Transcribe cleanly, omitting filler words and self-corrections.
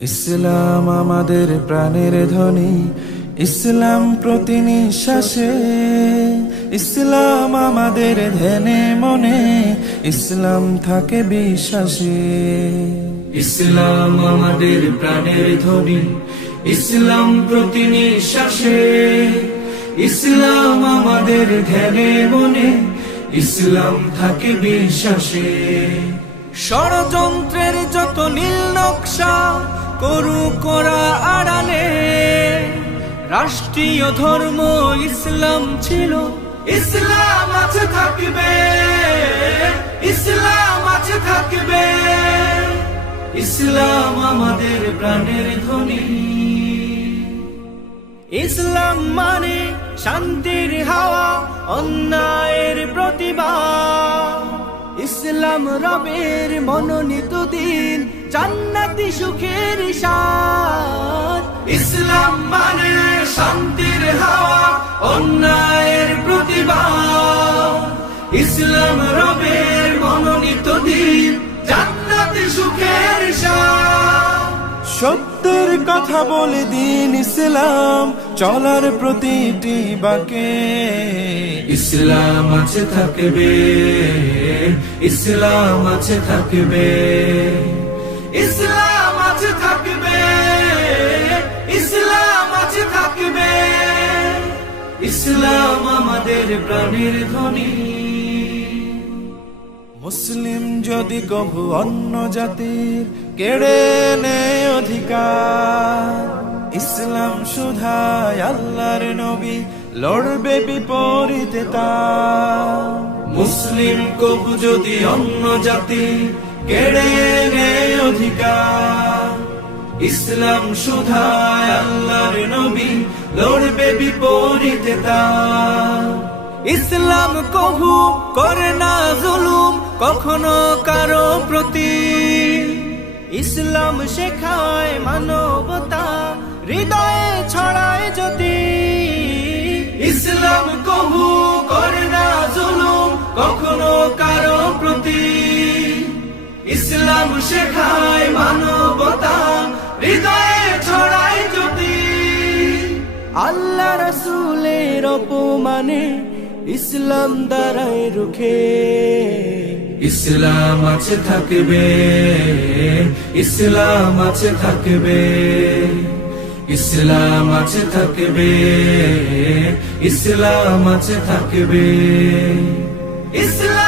ইসলাম আমাদের প্রাণের ধ্বনি, ইসলাম প্রতি নিঃশ্বাসে, ইসলাম আমাদের ধ্যানে মনে, ইসলাম থাকে বিশ্বাসে। ইসলাম আমাদের প্রাণের ধ্বনি, ইসলাম প্রতি নিঃশ্বাসে, ইসলাম আমাদের ধ্যানে মনে, ইসলাম থাকে বিশ্বাসে। ষড়যন্ত্রের যত নীল নকশা করু করা আড়ালে, রাষ্ট্রীয় ধর্ম ইসলাম ছিল, ইসলাম আছে থাকবে, ইসলাম আছে থাকবে, ইসলাম আমাদের প্রাণের ধ্বনি। ইসলাম মানে শান্তির হাওয়া, অন্যায়ের প্রতিবাদ, ইসলাম রবের মনোনীত দিন, জান্নাতি সুখের স্বাদ। ইসলাম মানে শান্তির হাওয়া, অন্যায়ের প্রতিবাদ, ইসলাম রবের মনোনীত দিন, জান্নাতি সুখের স্বাদ। সত্যের কথা বলে দিন ইসলাম, চলার প্রতিটি বাকে, ইসলাম আছে থাকবে, ইসলাম আছে থাকবে, ইসলাম আছে থাকবে, ইসলাম আছে থাকবে, ইসলাম আমাদের প্রাণের ধ্বনি। মুসলিম যদি কভু অন্য জাতির কেড়ে নেয় অধিকার, ইসলাম শুধায় আল্লাহর নবী লড়বে বিপরীতে তার। মুসলিম কবু যদি অন্য জাতি কেড়ে নেয় অধিকার, ইসলাম শুধায় আল্লাহর নবী লড়বে বিপরীতে তার। ইসলাম কভু করে না জুলুম কখনো কারো প্রতি, ইসলাম শেখায় মানবতা হৃদয়ে ছড়ায় যদি। ইসলাম কবু করে না জুলুম কখনো কারো প্রতি, ইসলাম শেখায় মানবতা হৃদয়ে ছড়ায় যদি। আল্লাহ রাসূলের অপমানে ইসলাম দাঁড়ায় রুখে, ইসলাম আছে থাকবে, ইসলাম আছে থাকবে, ইসলাম আছে থাকবে, ইসলাম আছে থাকবে, ইসলাম